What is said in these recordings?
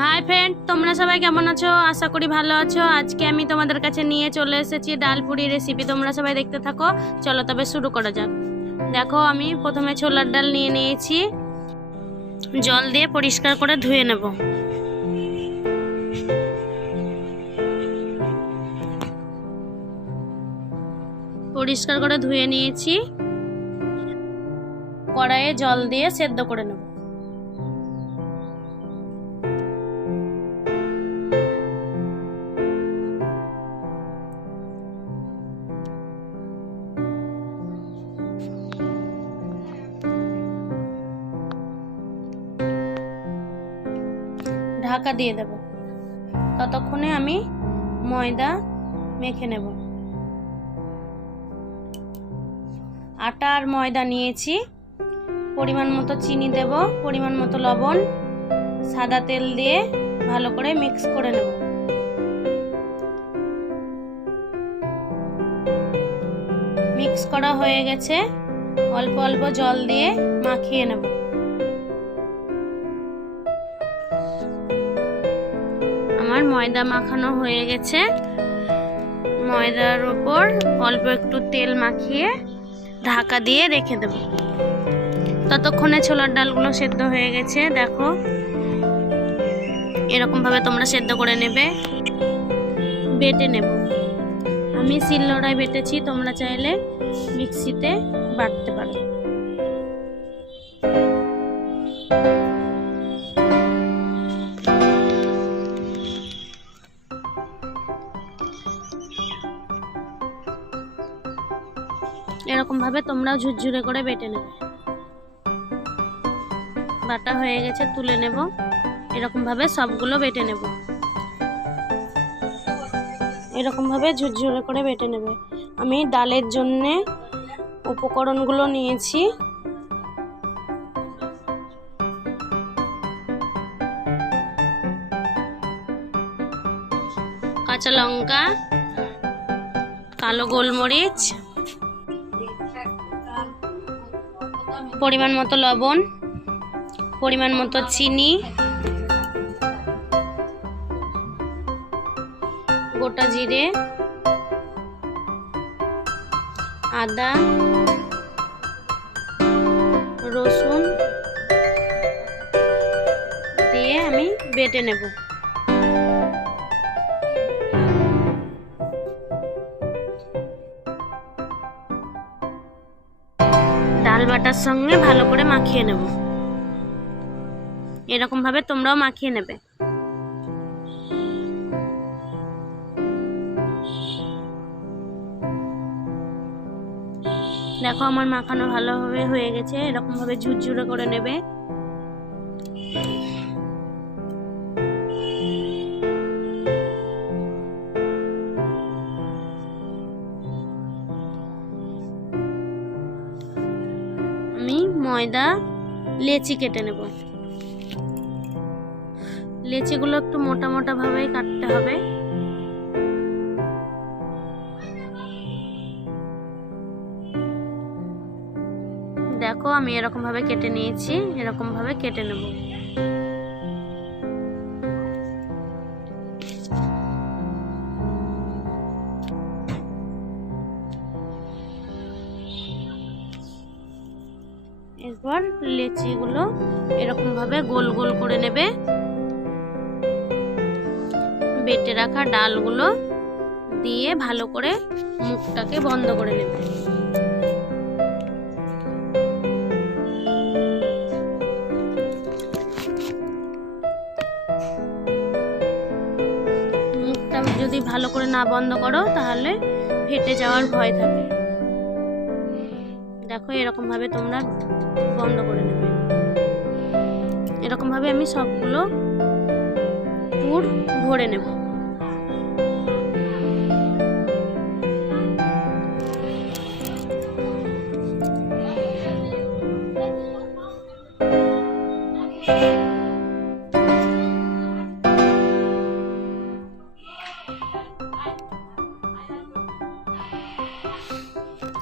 Hi friend, তোমরা সবাই কেমন আছো? আশা করি ভালো আছো। আজকে আমি তোমাদের কাছে নিয়ে চলে এসেছি ডাল পুরি রেসিপি। তোমরা সবাই দেখতে থাকো। চলো তবে শুরু করা যাক। দেখো, আমি প্রথমে ছোলার ডাল নিয়ে নিয়েছি। জল দিয়ে পরিষ্কার করে ধুয়ে নেব। পরিষ্কার করে ধুয়ে নিয়েছি। কড়াইয়ে জল দিয়ে সেদ্ধ করে নেব। ঢাকা দিয়ে দেব। ততক্ষণে আমি ময়দা মেখে নেব। আটা আর ময়দা নিয়েছি। পরিমাণ মতো চিনি দেব, পরিমাণ মতো লবণ, সাদা তেল দিয়ে ভালো করে মিক্স করে নেব। মিক্স করা হয়ে গেছে। অল্প অল্প জল দিয়ে মাখিয়ে নেব। আমার ময়দা মাখানো হয়ে গেছে। ময়দার উপর অল্প একটু তেল মাখিয়ে ঢাকা দিয়ে রেখে দেব। ততক্ষণে ছোলার ডালগুলো সেদ্ধ হয়ে গেছে। দেখো, এরকম ভাবে তোমরা সেদ্ধ করে নেবে। বেটে নেব। আমি শিলনোড়ায় বেটেছি, তোমরা চাইলে মিক্সিতে বাটতে পারো। এরকম ভাবে তোমরাও ঝুরঝুরে করে বেটে নেবে। বাটা হয়ে গেছে, তুলে নেব। এরকম ভাবে সবগুলো বেটে নেব। এরকম ভাবে ঝুরঝুরে করে বেটে নেবে। আমি ডালের জন্য উপকরণগুলো নিয়েছি। কাঁচা লঙ্কা, কালো গোলমরিচ, পরিমাণ মতো লবণ, পরিমাণ মতো চিনি, গোটা জিরে, আদা, রসুন দিয়ে আমি বেটে নেব। ডাল বাটার সঙ্গে ভালো করে মাখিয়ে নেব। এরকম ভাবে তোমরাও মাখিয়ে নেবে। দেখো, আমার মাখানো ভালোভাবে হয়ে গেছে। এরকম ভাবে ঝুরঝুরে করে নেবে। আমি ময়দা লেচি কেটে নেব। লেচিগুলো একটু মোটা মোটা ভাবেই কাটতে হবে। দেখো, আমি এরকম ভাবে কেটে নিয়েছি। এরকম ভাবে কেটে নেব। এরপর লেচিগুলো এরকম ভাবে গোল গোল করে নেবে। বেটে রাখা ডালগুলো দিয়ে ভালো করে মুখটাকে বন্ধ করে নেবে। মুখটা যদি ভালো করে না বন্ধ করো তাহলে ফেটে যাওয়ার ভয় থাকে। দেখো, এরকম ভাবে তোমরা বন্ধ করে নেবে। এরকম ভাবে আমি সবগুলো পুর ভরে নেব।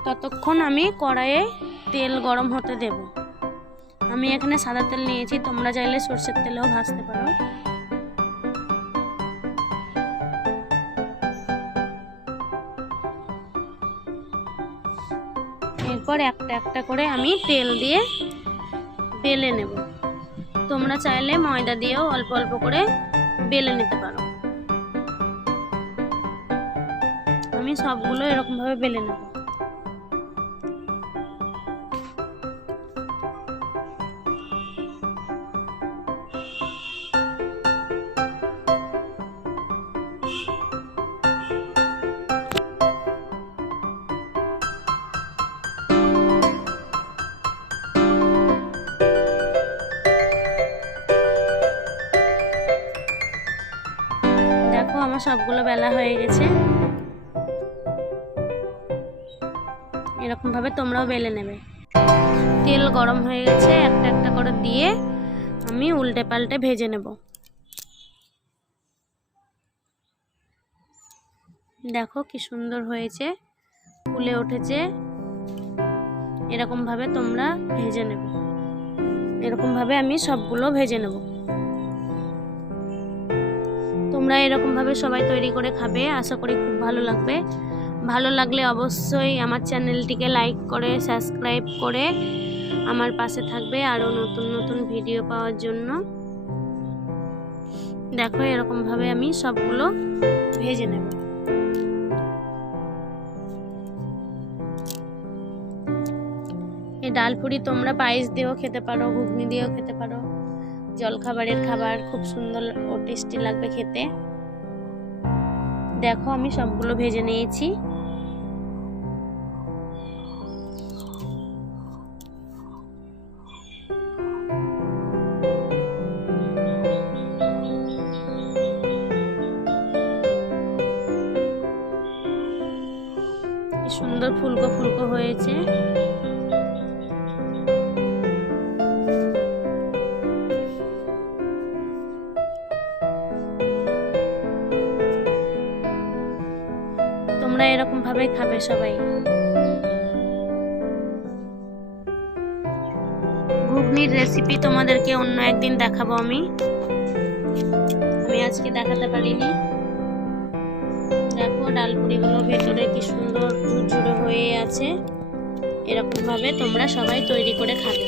ততক্ষণ আমি কড়াইয়ে তেল গরম হতে দেব। আমি এখানে সাদা তেল নিয়েছি, তোমরা চাইলে সরষের তেলেও ভাজতে পারো। এরপর একটা একটা করে আমি তেল দিয়ে বেলে নেব। তোমরা চাইলে ময়দা দিয়েও অল্প অল্প করে বেলে নিতে পারো। আমি সবগুলো এরকম ভাবে বেলে নেব। দেখো আমার সবগুলো বেলা হয়ে গেছে। এরকম ভাবে তোমরাও বেলে নেবে। তেল গরম হয়ে গেছে, একটা একটা করে দিয়ে আমি উল্টে পাল্টে ভেজে নেব। দেখো কি সুন্দর হয়েছে, ফুলে উঠেছে। এরকম ভাবে তোমরা ভেজে নেবে। এরকম ভাবে আমি সবগুলো ভেজে নেব। তোমরা এরকম ভাবে সবাই তৈরি করে খাবে, আশা করি খুব ভালো লাগবে। ভালো লাগলে অবশ্যই আমার চ্যানেলটিকে লাইক করে সাবস্ক্রাইব করে আমার পাশে থাকবে আরো নতুন নতুন ভিডিও পাওয়ার জন্য। দেখো এরকম ভাবে আমি সবগুলো ভেজে নেব। এই ডালপুরি তোমরা পায়েস দিয়েও খেতে পারো, ঘুগনি দিয়েও খেতে পারো। জলখাবারের খাবার খুব সুন্দর ও টেস্টি লাগবে খেতে। দেখো আমি সবগুলো ভেজে নিয়েছি। কি সুন্দর ফুলকো ফুলকো হয়েছে। তোমরা এরকম ভাবে খাবে সবাই। ঘুগনির রেসিপি তোমাদেরকে অন্য একদিন দেখাবো। আমি আজকে দেখাতে পারিনি। দেখো ডালপুরিগুলো ভেতরে কি সুন্দর ঝুরঝুরে হয়ে আছে। এরকম ভাবে তোমরা সবাই তৈরি করে খাবে।